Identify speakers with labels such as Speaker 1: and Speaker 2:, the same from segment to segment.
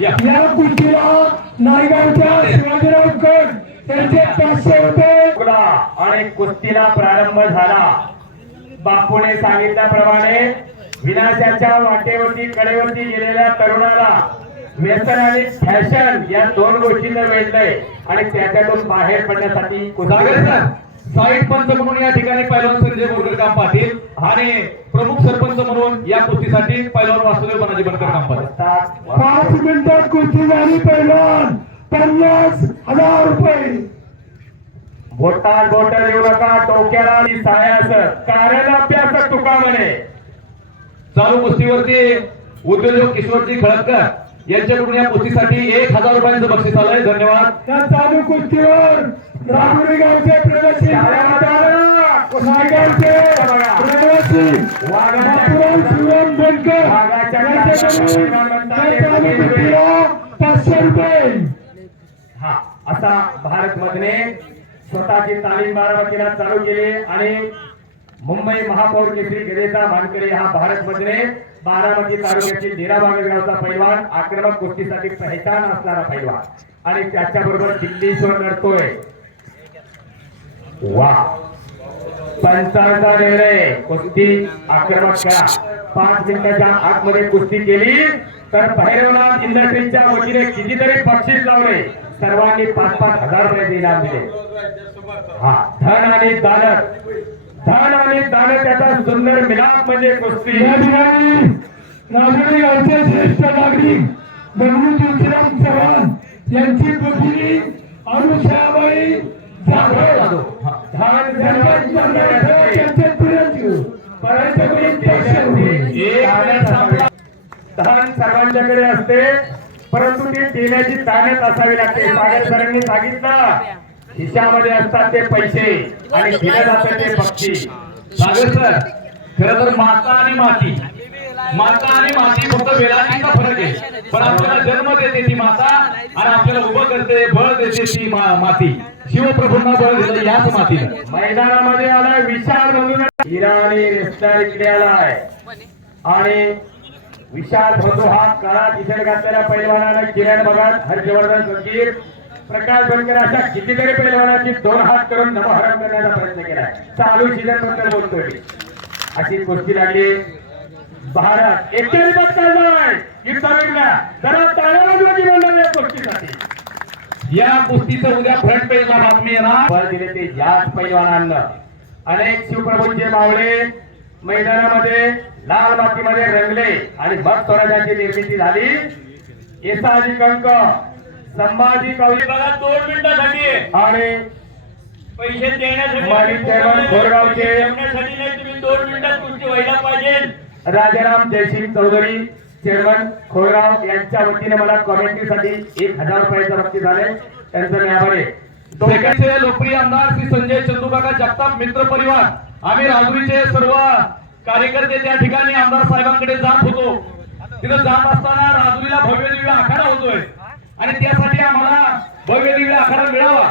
Speaker 1: या
Speaker 2: कुस्तीला नायगावच्या शिवाजीराव कड यांचे पाचशे रुपये.
Speaker 3: तुला आणि कुस्तीला प्रारंभ झाला. बापूने सांगितल्याप्रमाणे विनाशाच्या वाटेवरती कडेवरती गेलेल्या तरुणाला व्यसन आणि फॅशन या दोन गोष्टींना वेढलंय आणि त्याच्यातून बाहेर पडण्यासाठी
Speaker 1: सागर
Speaker 3: कुस्ती
Speaker 1: सर साईड पंच म्हणून या ठिकाणी पैलवान संजय बोरगरकाम पाटील आणि प्रमुख सरपंच म्हणून या कुस्तीसाठी पैलवान वासुदेव बनाजी बनकरकाम पाटील
Speaker 3: असतात.
Speaker 2: पाच मिनिटात कुस्ती झाली पहिलवान पन्नास हजार रुपये.
Speaker 3: बोटात बोट देऊ नका डोक्याला आणि सायास अभ्यास तुका म्हणे.
Speaker 1: चालू कुस्तीवरती उद्योजक किशोरजी खळदकर यांच्याकडून या कुस्तीसाठी एक हजार रुपयांचं बक्षीस आलंय. धन्यवाद.
Speaker 2: चालू कुस्तीवर गावचे प्रवासी नायगावचे प्रवासी शिवराम बनकर पाचशे रुपये.
Speaker 3: हा असा भारत मधने स्वतःची तालीम बारामतीला चालू केली आणि मुंबई महापौर केसरी गदेचा मानकरी हा भारत मधने बारामती तालुक्यातील नीरा गावचा पैलवान आक्रमक कुस्तीसाठी पहिचान असणारा पैलवान. आणि त्याच्याबरोबर दिल्लीश्वर लढतोय. वा. पंचांचा निर्णय. कुस्ती आक्रमक करा. पाच मिनिटाच्या आतमध्ये कुस्ती केली तर भैरवनाथ इंडस्ट्रीजच्या वतीने कितीतरी बक्षीस लावले. सर्वांनी पाच पाच हजार रुपये इनाम दिले. हा धन आणि दानत धन आणि दानत त्याचा सुंदर मिलाप म्हणजे कुस्ती.
Speaker 2: या ठिकाणी राजुरी गावचे ज्येष्ठ नागरिक बंधू तुलसीराम चव्हाण यांची पत्नी अनुषाबाई
Speaker 3: धान परंतु सर्वांच्याकडे असते परंतु ती देण्याची ताणत असावी लागते सागर सरांनी सांगितलं खिशामध्ये असतात ते पैसे आणि दिलं जातात ते पक्षी
Speaker 1: सागर सर खरं तर माता आणि माती माता आणि माती फक्त वेळाचा फरक आहे. पण आपल्याला जन्म देते ती माता आणि आपल्याला उभं करते बळ देते ती माती. शिवप्रभूंना बळ दिलं याच मातीला
Speaker 3: मैदानामध्ये आलाय विशाल म्हणून हिरा आणि रेस्टार इकडे आलाय. आणि विशाल बंधू हा काळा टी घातलेल्या पैलवानाला किरण भगत हर्षवर्धन फकीर प्रकाश बनकर अशा कितीतरी पैलवानाची दोन हात करून नमहरण करण्याचा प्रयत्न केलाय. चालू सीझनबद्दल बोलतोय अशी गोष्टी लागली. भारत एकट्याने बदलाय युद्धावेळेला जरा मंडळ या गोष्टीसाठी
Speaker 1: या कुस्तीचं उद्या फ्रंट पेजला बातमी येणार.
Speaker 3: दिले ते याच पैलवानांना. अनेक शिवप्रभूंचे मावळे मैदानामध्ये लाल मातीमध्ये रंगले आणि मग स्वराज्याची निर्मिती झाली. येसाजी कंक संभाजी कवळी
Speaker 4: बघा दोन मिनिटासाठी. आहे.
Speaker 3: आणि
Speaker 4: पैसे देण्यासाठी
Speaker 3: माणिक
Speaker 4: नाही तुम्ही दोन मिनिटात व्हायला पाहिजे
Speaker 3: राजाराम जयसिंग चौधरी चेअरमन खोळगाव यांच्या वतीने मला कॉमेंट्रीसाठी एक हजार रुपयाचं बक्षीस झाले. त्यांचं मी आभारी
Speaker 1: सेकंडचे लोकप्रिय आमदार श्री संजय चंदुकाका जगताप मित्र परिवार. आम्ही राजुरीचे सर्व कार्यकर्ते त्या ठिकाणी आमदार साहेबांकडे जात होतो. तिथं जात असताना राजुरीला भव्य दिव्य आखाडा होतोय. आणि त्यासाठी आम्हाला भव्य दिव्य आखाडा मिळावा.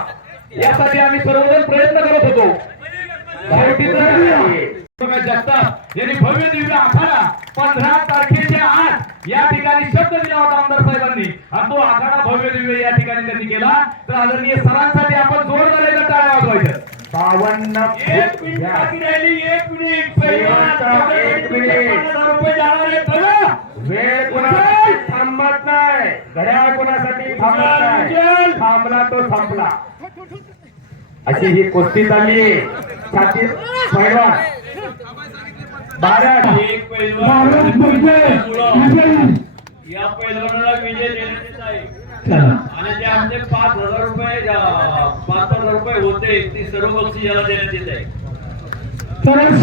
Speaker 1: यासाठी आम्ही सर्वजण प्रयत्न करत होतो. जगताप यांनी भव्य दिव्य आखाडा पंधरा तारखेच्या आठ या ठिकाणी शब्द दिला होता आमदार साहेबांनी. आणि तो आखाडा भव्य दिव्य या ठिकाणी त्यांनी केला. तर आदरणीय सरांसाठी आपण जोरदार एकदा टाळ्या वाजवायच्या
Speaker 3: बावन्न
Speaker 4: एक मिनिट बाकी राहिली एक मिनिट.
Speaker 3: एक मिनिट.
Speaker 4: रुपये जाणार आहे.
Speaker 3: वेळ कोणासाठी थांबत नाही. घड्याळ कोणासाठी थांबत नाही. थांबला तो थांबला. अशी ही कुस्ती चालली छाती पैलवान भारत
Speaker 4: एक पैलवान
Speaker 2: बनकर विजयी
Speaker 4: या पैलवानाला विजय देण्याचे आहे आणि ते आमचे पाच हजार रुपये पाच हजार रुपये होते ती सर्व बक्षीस याला देण्यात येत आहे.
Speaker 2: तर